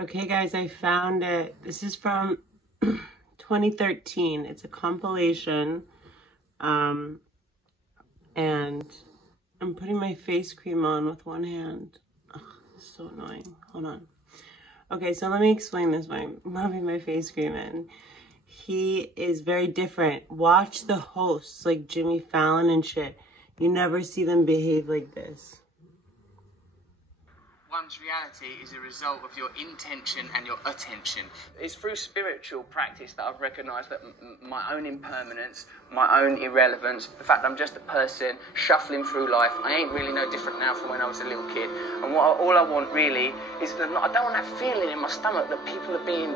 Okay, guys, I found it. This is from 2013. It's a compilation. And I'm putting my face cream on with one hand. Ugh, it's so annoying. Hold on. Okay, so let me explain this while I'm rubbing my face cream in. He is very different. Watch the hosts like Jimmy Fallon and shit. You never see them behave like this. One's reality is a result of your intention and your attention. It's through spiritual practice that I've recognised that my own impermanence, my own irrelevance, the fact that I'm just a person shuffling through life, I ain't really no different now from when I was a little kid. And all I want really is that I don't want that feeling in my stomach that people are being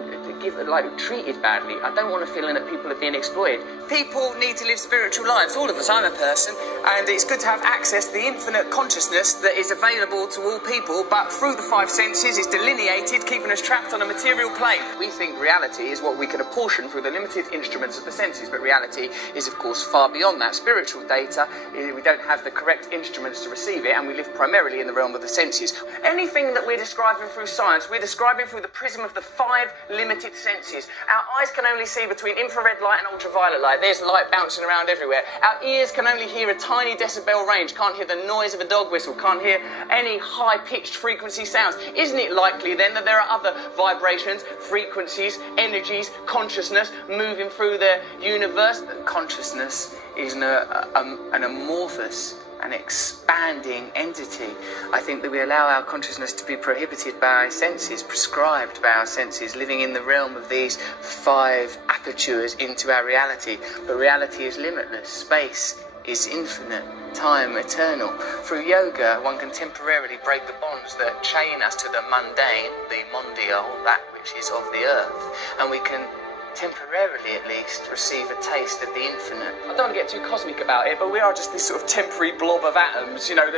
treated badly. I don't want a feeling that people are being exploited. People need to live spiritual lives all of the time, a person, and it's good to have access to the infinite consciousness that is available to all people, but through the five senses is delineated, keeping us trapped on a material plane. We think reality is what we can apportion through the limited instruments of the senses, but reality is, of course, far beyond that. Spiritual data, we don't have the correct instruments to receive it, and we live primarily in the realm of the senses. Anything that we're describing through science, we're describing through the prism of the five limited senses. Our eyes can only see between infrared light and ultraviolet light. There's light bouncing around everywhere. Our ears can only hear a tiny decibel range, can't hear the noise of a dog whistle, can't hear any high-pitched frequency sounds. Isn't it likely then that there are other vibrations, frequencies, energies, consciousness moving through the universe? Consciousness is an amorphous and expanding entity. I think that we allow our consciousness to be prohibited by our senses, prescribed by our senses, living in the realm of these five apertures into our reality. But reality is limitless. Space is infinite. Time eternal. Through yoga, one can temporarily break the bonds that chain us to the mundane, the mondial, that which is of the earth, and we can temporarily at least receive a taste of the infinite. I don't want to get too cosmic about it, but we are just this sort of temporary blob of atoms, you know,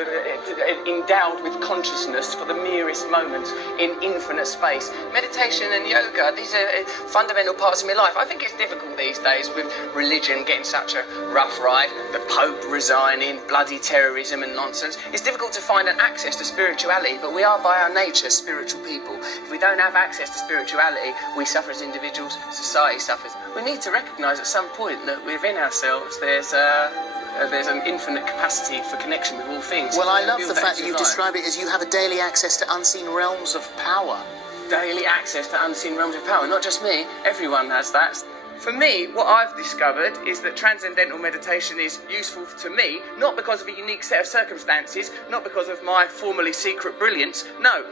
endowed with consciousness for the merest moments in infinite space. Meditation and yoga, these are fundamental parts of my life. I think it's difficult these days with religion getting such a rough ride, the Pope resigning, bloody terrorism and nonsense. It's difficult to find an access to spirituality, but we are by our nature spiritual people. If we don't have access to spirituality, we suffer as individuals, society suffers. We need to recognise at some point that within ourselves there's an infinite capacity for connection with all things. Well, I love the fact that you describe it as you have a daily access to unseen realms of power. Daily access to unseen realms of power. Not just me, everyone has that. For me, what I've discovered is that transcendental meditation is useful to me, not because of a unique set of circumstances, not because of my formerly secret brilliance, no,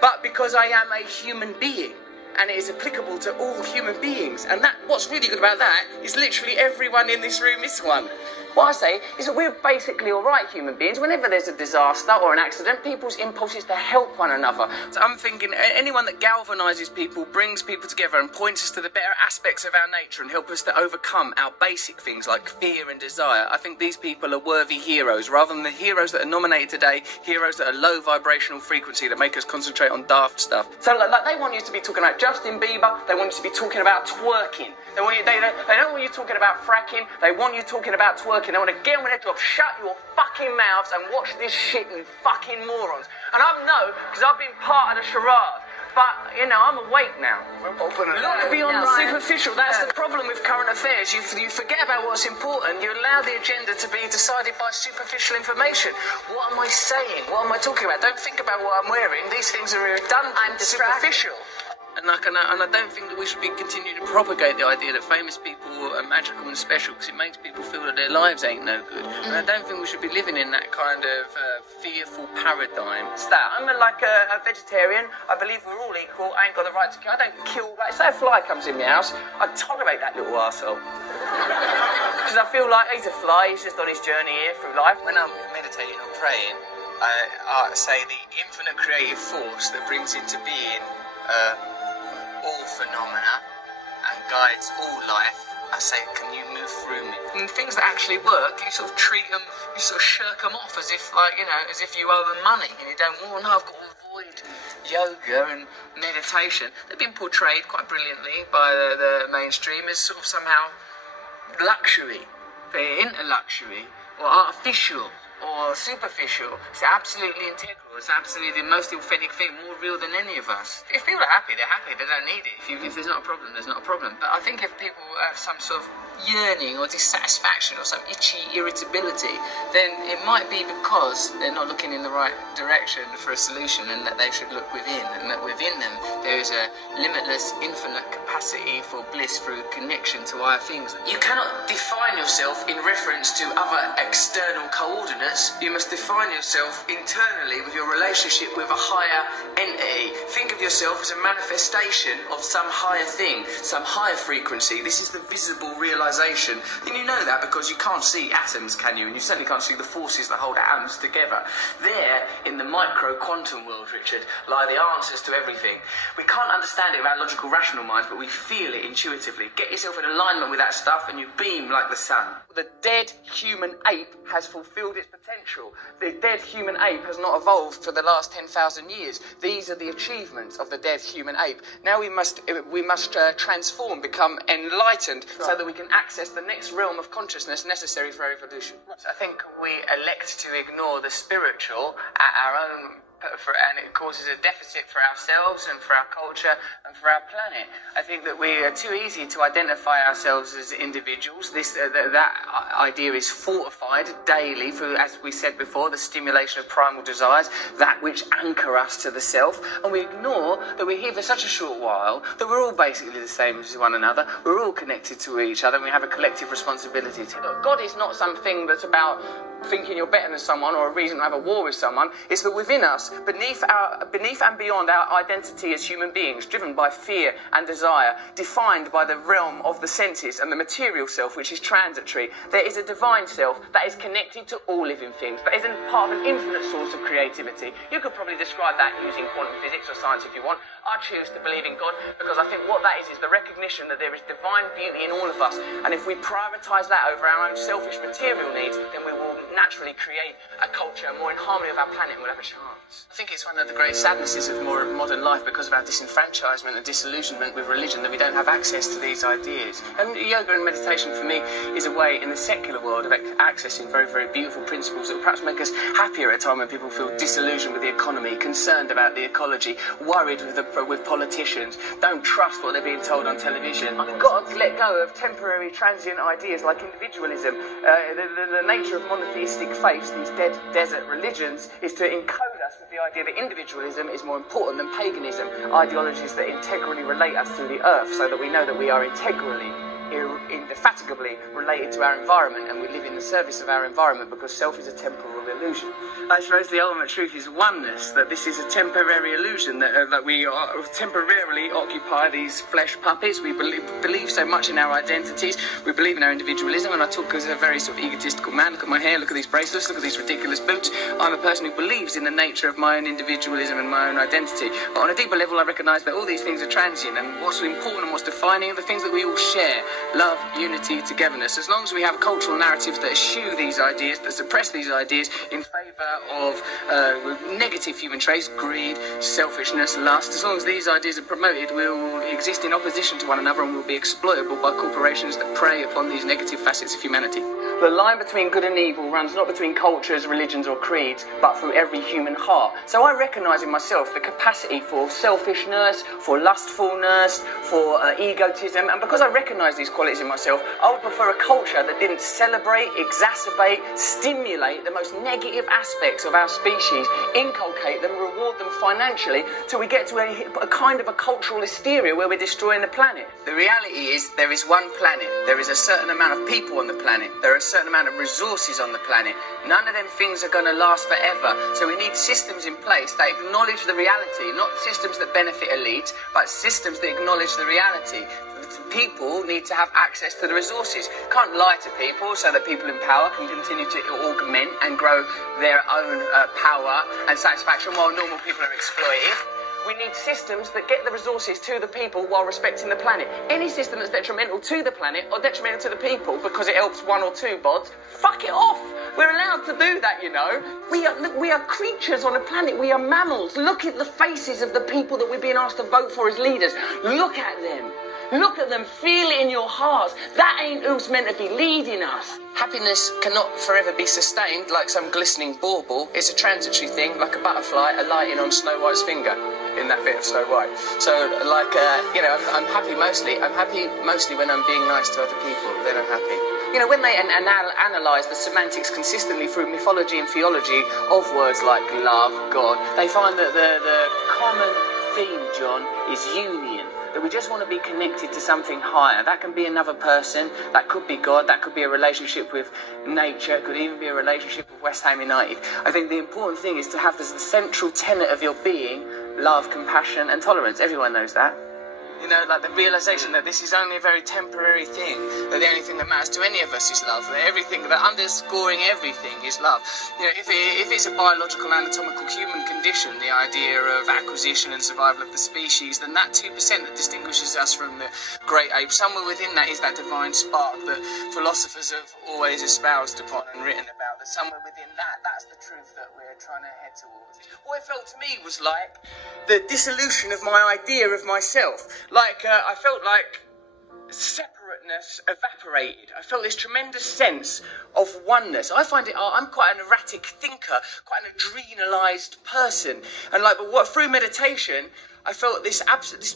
but because I am a human being. And it is applicable to all human beings. And what's really good about that is literally everyone in this room is one. What I say is that we're basically all right human beings. Whenever there's a disaster or an accident, people's impulse is to help one another. So I'm thinking anyone that galvanises people, brings people together and points us to the better aspects of our nature and help us to overcome our basic things like fear and desire, I think these people are worthy heroes. Rather than the heroes that are nominated today, heroes that are low vibrational frequency that make us concentrate on daft stuff. So like they want you to be talking about Justin Bieber, they want you to be talking about twerking. They don't want you talking about fracking, they want you talking about twerking. They want to get on with their job, shut your fucking mouths and watch this shit, you fucking morons. And I know, because I've been part of the charade. But, you know, I'm awake now. Look beyond the superficial. That's the problem with current affairs. You forget about what's important. You allow the agenda to be decided by superficial information. What am I saying? What am I talking about? Don't think about what I'm wearing. These things are redundant. I'm superficial. And I don't think that we should be continuing to propagate the idea that famous people are magical and special because it makes people feel that their lives ain't no good. And I don't think we should be living in that kind of fearful paradigm. It's that. I'm like a vegetarian. I believe we're all equal. I ain't got the right to kill. I don't kill. Like, say a fly comes in my house, I'd tolerate that little arsehole. Because I feel like he's a fly. He's just on his journey here through life. When I'm meditating or praying, I say the infinite creative force that brings into being all phenomena and guides all life, I say, can you move through me? And things that actually work, you sort of treat them, you sort of shirk them off as if, like, you know, as if you owe them money and you don't, well, no, I've got to avoid yoga and meditation. They've been portrayed quite brilliantly by the mainstream as sort of somehow luxury. They're into luxury or artificial or superficial. It's absolutely integral. It's absolutely the most authentic thing, more real than any of us. If people are happy, they're happy. They don't need it. If there's not a problem, there's not a problem. But I think if people have some sort of yearning or dissatisfaction or some itchy irritability, then it might be because they're not looking in the right direction for a solution, and that they should look within, and that within them there is a limitless, infinite capacity for bliss through connection to higher things. You cannot define yourself in reference to other external coordinates. You must define yourself internally with your relationship with a higher entity. Think of yourself as a manifestation of some higher thing, some higher frequency. This is the visible realization. And you know that because you can't see atoms, can you? And you certainly can't see the forces that hold atoms together. There, in the micro quantum world, Richard, lie the answers to everything. We can't understand it with our logical, rational minds, but we feel it intuitively. Get yourself in alignment with that stuff and you beam like the sun. The dead human ape has fulfilled its potential. The dead human ape has not evolved for the last 10,000 years. These are the achievements of the dead human ape. Now we must transform, become enlightened, so that we can access the next realm of consciousness necessary for our evolution. So I think we elect to ignore the spiritual at our own, and it causes a deficit for ourselves and for our culture and for our planet. I think that we are too easy to identify ourselves as individuals. That idea is fortified daily through, as we said before, the stimulation of primal desires, that which anchor us to the self, and we ignore that we're here for such a short while, that we're all basically the same as one another, we're all connected to each other, and we have a collective responsibility to. Look, God is not something that's about thinking you're better than someone or a reason to have a war with someone. It's that within us, beneath and beyond our identity as human beings, driven by fear and desire, defined by the realm of the senses and the material self, which is transitory, there is a divine self that is connected to all living things, that is part of an infinite source of creativity. You could probably describe that using quantum physics or science if you want. I choose to believe in God because I think what that is the recognition that there is divine beauty in all of us, and if we prioritise that over our own selfish material needs, then we will naturally create a culture more in harmony with our planet, and we'll have a chance. I think it's one of the great sadnesses of modern life, because of our disenfranchisement and disillusionment with religion, that we don't have access to these ideas. And yoga and meditation for me is a way in the secular world of accessing very, very beautiful principles that will perhaps make us happier at a time when people feel disillusioned with the economy, concerned about the ecology, worried with politicians, don't trust what they're being told on television. I've got to let go of temporary, transient ideas like individualism. The nature of monotheistic faiths, these dead desert religions, is to encode us with the idea that individualism is more important than paganism, ideologies that integrally relate us to the earth, so that we know that we are integrally, indefatigably related to our environment, and we live in the service of our environment, because self is a temporal illusion. I suppose the ultimate truth is oneness, that this is a temporary illusion, that we are temporarily occupy these flesh puppets. We believe so much in our identities, we believe in our individualism, and I talk as a very sort of egotistical man. Look at my hair, look at these bracelets, look at these ridiculous boots. I'm a person who believes in the nature of my own individualism and my own identity. But on a deeper level, I recognise that all these things are transient, and what's important and what's defining are the things that we all share: love, unity, togetherness. As long as we have cultural narratives that eschew these ideas, that suppress these ideas in favour of negative human traits, greed, selfishness, lust, as long as these ideas are promoted, we will exist in opposition to one another, and will be exploitable by corporations that prey upon these negative facets of humanity. The line between good and evil runs not between cultures, religions or creeds, but through every human heart. So I recognise in myself the capacity for selfishness, for lustfulness, for egotism, and because I recognise these qualities in myself, I would prefer a culture that didn't celebrate, exacerbate, stimulate the most negative aspects of our species, inculcate them, reward them financially, till we get to a kind of a cultural hysteria where we're destroying the planet. The reality is there is one planet, there is a certain amount of people on the planet, there are a certain amount of resources on the planet. None of them things are going to last forever, so we need systems in place that acknowledge the reality, not systems that benefit elites, but systems that acknowledge the reality. People need to have access to the resources. Can't lie to people so that people in power can continue to augment and grow their own power and satisfaction while normal people are exploited. We need systems that get the resources to the people while respecting the planet. Any system that's detrimental to the planet or detrimental to the people because it helps one or two bods, fuck it off. We're allowed to do that, you know. We are creatures on a planet. We are mammals. Look at the faces of the people that we're being asked to vote for as leaders. Look at them. Look at them, feel it in your hearts. That ain't who's meant to be leading us. Happiness cannot forever be sustained like some glistening bauble. It's a transitory thing, like a butterfly alighting on Snow White's finger in that bit of Snow White. So, like, I'm happy mostly. I'm happy mostly when I'm being nice to other people. Then I'm happy. You know, when they analyse the semantics consistently through mythology and theology of words like love, God, they find that the common theme, John, is union. That we just want to be connected to something higher. That can be another person, that could be God, that could be a relationship with nature, it could even be a relationship with West Ham United. I think the important thing is to have as the central tenet of your being love, compassion and tolerance. Everyone knows that. You know, like the realisation that this is only a very temporary thing, that the only thing that matters to any of us is love, that everything, that underscoring everything is love. You know, if it's a biological, anatomical human condition, the idea of acquisition and survival of the species, then that 2% that distinguishes us from the great apes, somewhere within that is that divine spark that philosophers have always espoused upon and written about, that somewhere within that, that's the truth that we're trying to head towards. What it felt to me was like the dissolution of my idea of myself. Like, I felt like separateness evaporated. I felt this tremendous sense of oneness. I find it, I'm quite an erratic thinker, quite an adrenalised person. And like, but what, through meditation, I felt this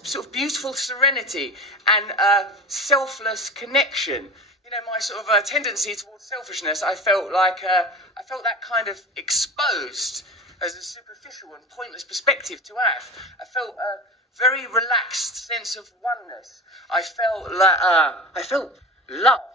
sort of beautiful serenity and selfless connection. You know, my sort of tendency towards selfishness, I felt like, I felt that kind of exposed as a superficial and pointless perspective to have. I felt very relaxed sense of oneness. I felt love.